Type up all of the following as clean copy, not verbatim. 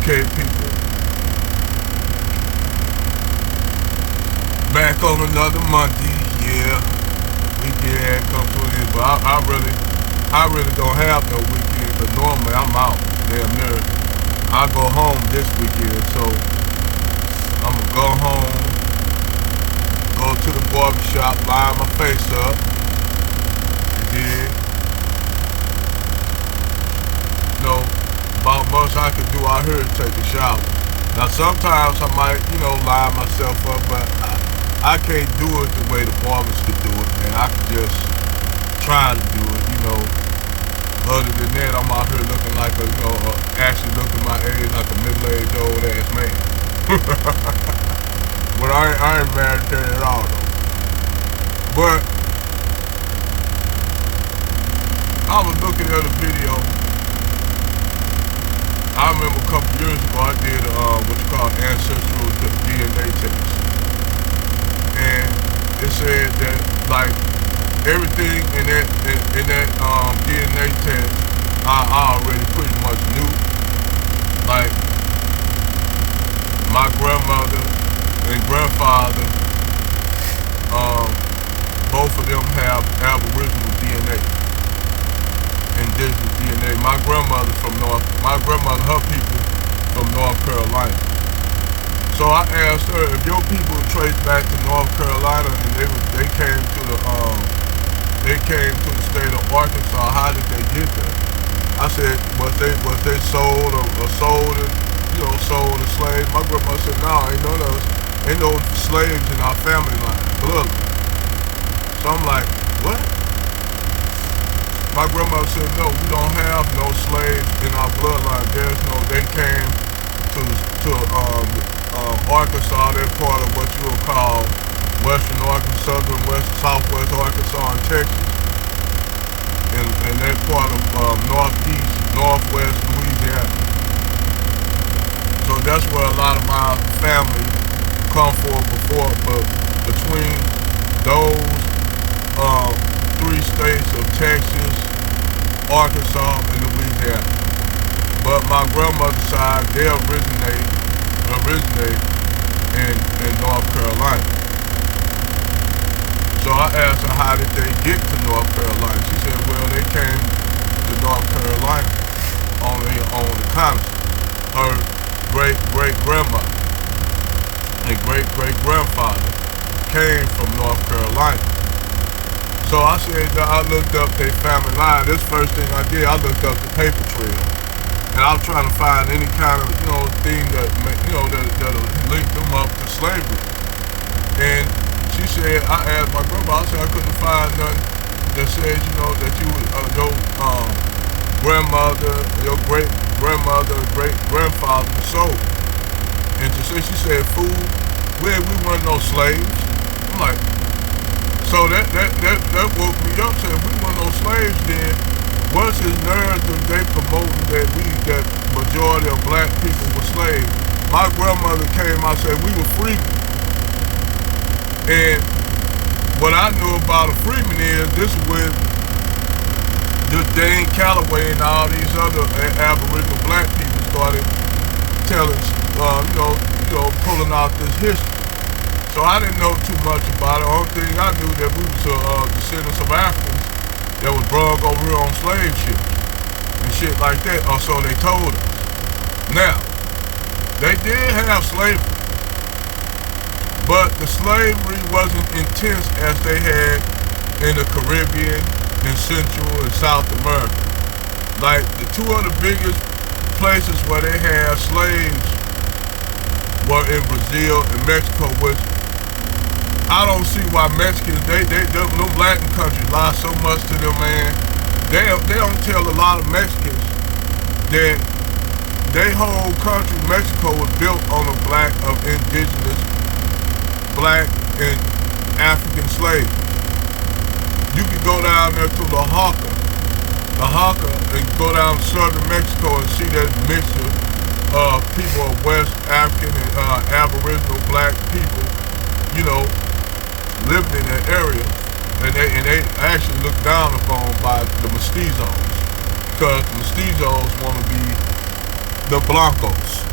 Okay, people. Back on another Monday. Yeah, weekend come to an end, but I really don't have no weekend. But normally I'm out damn near. I go home this weekend, so I'm gonna go home, go to the barbershop, line my face up, and then, about much I can do out here is take a shower. Now sometimes I might, line myself up, but I can't do it the way the barbers can do it, man. I can just try to do it, Other than that, I'm out here looking like actually looking my age like a middle-aged old ass man. But I ain't mad at that at all, though. But I was looking at a video. I remember a couple years ago I did what you call ancestral DNA test, and it said that like everything in that DNA test I already pretty much knew. Like my grandmother and grandfather, both of them have Aboriginal DNA. Indigenous DNA. My grandmother, her people from North Carolina. So I asked her if your people trace back to North Carolina and they came to the state of Arkansas, how did they get there? I said, was they sold or sold as slaves? My grandmother said, no, ain't no slaves in our family line. Bloodline. So I'm like, what? My grandmother said, no, we don't have no slaves in our bloodline. They came to Arkansas. They're part of what you would call Western Arkansas, Southwest Arkansas and Texas. And they're part of Northwest Louisiana. So that's where a lot of my family come from but between those three states of Texas, Arkansas, and Louisiana. But my grandmother's side, they originate in North Carolina. So I asked her, how did they get to North Carolina? She said, well, they came to North Carolina on their own reconnaissance. Her great-great-grandmother and great-great-grandfather came from North Carolina. So I said that I looked up their family line. This first thing I did, I looked up the paper trail. And I was trying to find any kind of, thing that'll link them up to slavery. And she said, I asked my grandma, I said I couldn't find nothing that says, that you was, your grandmother, your great-grandmother, great-grandfather was sold. And she said, fool, we weren't no slaves. I'm like, so that woke me up. Said we weren't no slaves then. What's his narrative they promoting that majority of black people were slaves? My grandmother came out and said we were freemen. And what I knew about a freeman is this is with Dane Calloway and all these other Aboriginal black people started telling, pulling out this history. So I didn't know too much about it. The only thing I knew that we was descendants of Africans that was brought over here on slave ships and shit like that, or so they told us. Now, they did have slavery, but the slavery wasn't intense as they had in the Caribbean, in Central and South America. Like the two of the biggest places where they had slaves were in Brazil and Mexico, which I don't see why Mexicans, them Latin countries lie so much to them, man. They don't tell a lot of Mexicans that their whole country, Mexico, was built on a indigenous black and African slaves. You can go down there to Oaxaca, and go down to southern Mexico and see that mixture of people of West African and Aboriginal black people, living in that area, and they actually looked down upon by the mestizos, because the mestizos want to be the blancos.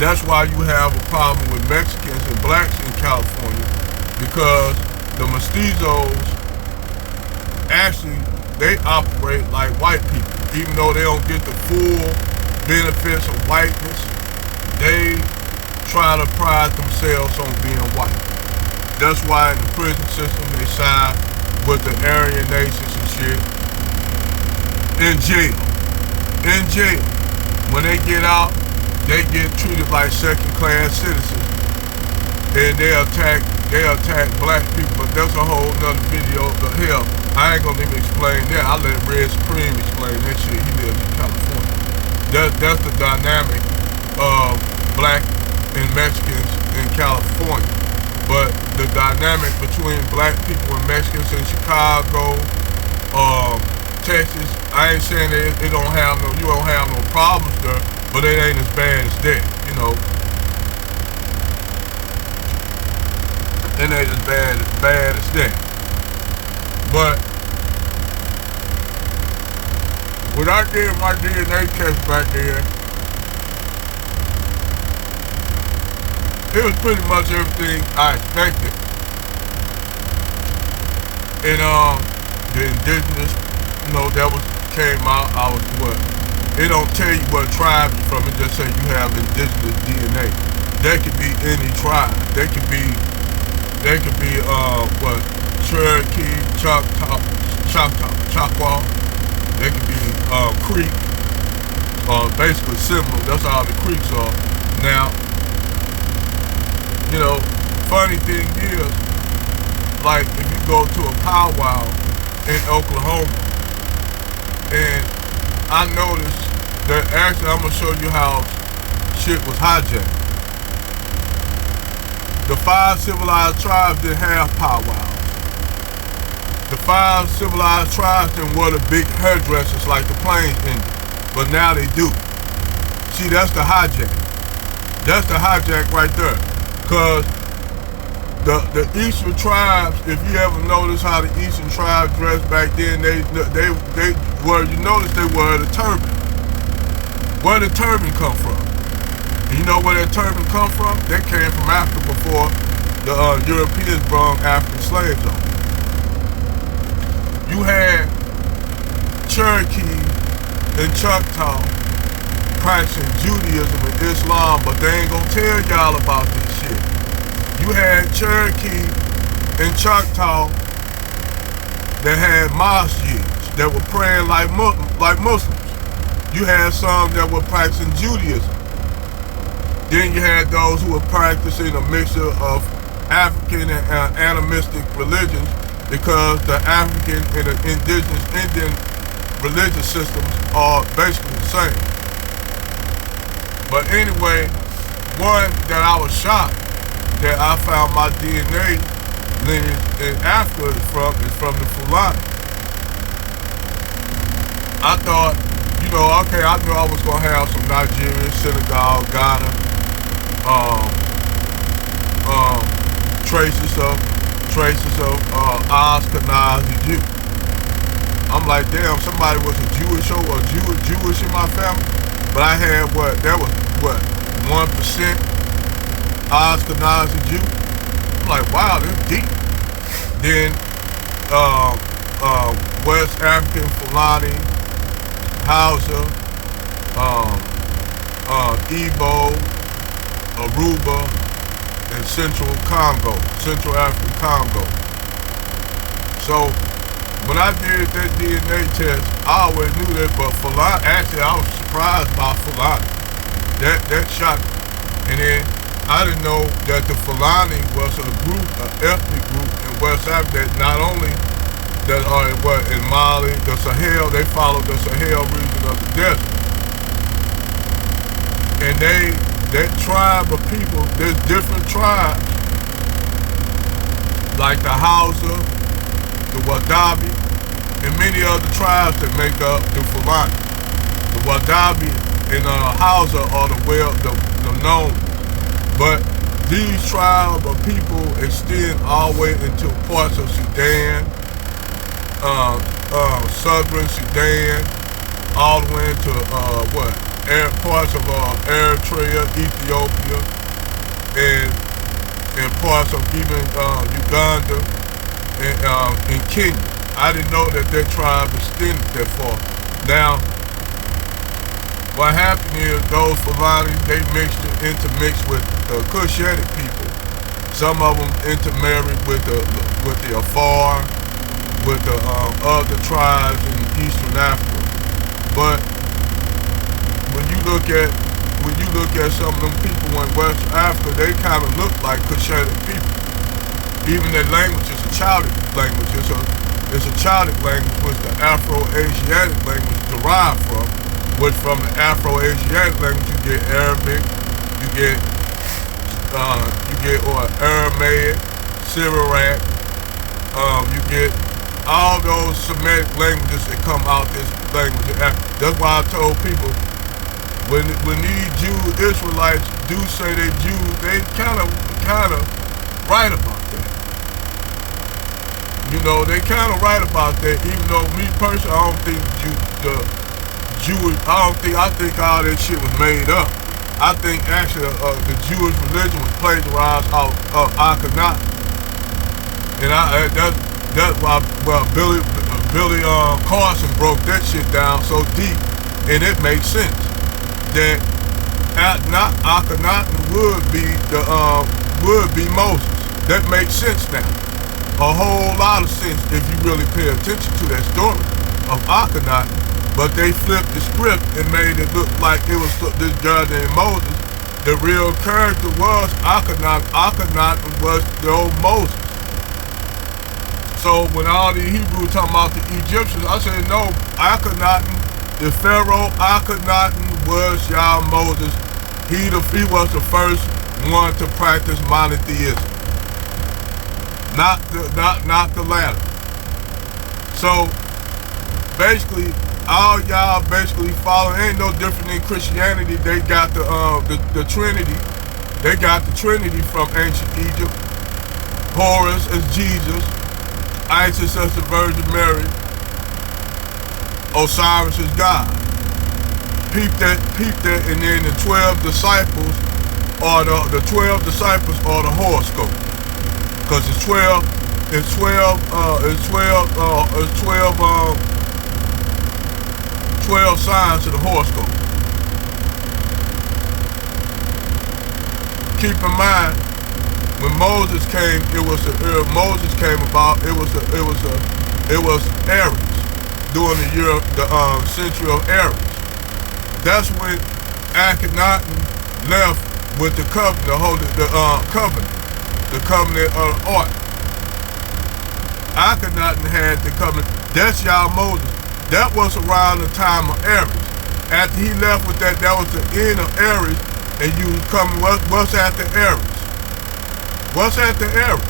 That's why you have a problem with Mexicans and blacks in California, because the mestizos actually, they operate like white people. Even though they don't get the full benefits of whiteness, they try to pride themselves on being white. That's why in the prison system they side with the Aryan nations and shit. In jail. In jail. When they get out, they get treated like second-class citizens. And they attack black people. But that's a whole nother video. Hell, I ain't gonna even explain that. I let Red Supreme explain that shit. He lives in California. That's the dynamic of black and Mexicans in California. But the dynamic between black people and Mexicans in Chicago, Texas, I ain't saying that you don't have no problems there, but it ain't as bad as that, you know. It ain't as bad as that. But when I did my DNA test back then, it was pretty much everything I expected. And the indigenous, you know, came out. I was what? It don't tell you what tribe you're from. It just say you have indigenous DNA. That could be any tribe. They could be what? Cherokee, Choctaw. They could be Creek. Basically Seminole. That's all the Creeks are. Now, you know, funny thing is, like if you go to a powwow in Oklahoma, and I noticed that actually I'm gonna show you how shit was hijacked. The 5 civilized tribes didn't have powwows. The 5 civilized tribes didn't wear the big hairdressers like the Plains Indians, but now they do. See, that's the hijack. That's the hijack right there. Because the Eastern tribes, if you ever notice how the Eastern tribes dressed back then, they were, you notice they wore the turban. Where did the turban come from? And you know where that turban come from? That came from Africa before the Europeans brought African slaves on. You had Cherokee and Choctaw practicing Judaism and Islam, but they ain't gonna tell y'all about this shit. You had Cherokee and Choctaw that had masjids that were praying like Muslims. You had some that were practicing Judaism. Then you had those who were practicing a mixture of African and animistic religions, because the African and the indigenous Indian religious systems are basically the same. But anyway, one that I was shocked that I found my DNA lineage in Africa is from the Fulani. I thought, you know, okay, I knew I was gonna have some Nigerian, Senegal, Ghana, traces of Ashkenazi Jew. I'm like, damn, somebody was a Jewish in my family, but I had that was 1% Ashkenazi Jew. I'm like, wow, that's deep. Then West African, Fulani, Hausa, Igbo, Aruba, and Central African Congo. So when I did that DNA test, I always knew that, but Fulani, actually I was surprised by Fulani. That shocked me. And then I didn't know that the Fulani was a group, an ethnic group in West Africa that not only that are in Mali, the Sahel, they follow the Sahel region of the desert. And that tribe of people, there's different tribes, like the Hausa, the Wadabi, and many other tribes that make up the Fulani. The Wadabi and Hausa are the known. But these tribes of people extend all the way into parts of Sudan, southern Sudan, all the way into parts of Eritrea, Ethiopia, and parts of even Uganda and Kenya. I didn't know that their tribe extended that far. Now, what happened is those Fulani, they intermixed with the Cushitic people. Some of them intermarried with the Afar, with the other tribes in Eastern Africa. But when you look at some of them people in West Africa, they kind of look like Cushitic people. Even their language is a Chaldicc language. It's a Chaldicc language, which the Afro-Asiatic language derived from. Which from the Afro-Asiatic language you get Arabic, you get Aramaic, Syriac, you get all those Semitic languages that come out this language. That's why I told people when these Jew Israelites do say they Jews, they kind of right about that. You know, they kind of right about that. Even though me personally, I don't think I think all that shit was made up. I think actually the Jewish religion was plagiarized out of Akhenaten, and that's why Billy Carson broke that shit down so deep, and it makes sense that Akhenaten would be Moses. That makes sense now, a whole lot of sense if you really pay attention to that story of Akhenaten. But they flipped the script and made it look like it was this guy named Moses. The real character was Akhenaten. Akhenaten was the old Moses. So when all the Hebrews talking about the Egyptians, I said, no, Akhenaten, the Pharaoh Akhenaten was y'all Moses. He was the first one to practice monotheism. Not the latter. So basically, all y'all basically follow, ain't no different than Christianity. They got the Trinity. They got the Trinity from ancient Egypt. Horus as Jesus, Isis as the Virgin Mary, Osiris as God. Peep that, and then the 12 disciples are the 12 horoscope. Because it's 12 signs to the horoscope. Keep in mind, when Moses came, it was Aries, during the century of Aries. That's when Akhenaten left with the covenant, the covenant of the ark. Akhenaten had the covenant. That's y'all Moses. That was around the time of Aries. After he left with that was the end of Aries, and you come, what's after Aries? What's after Aries?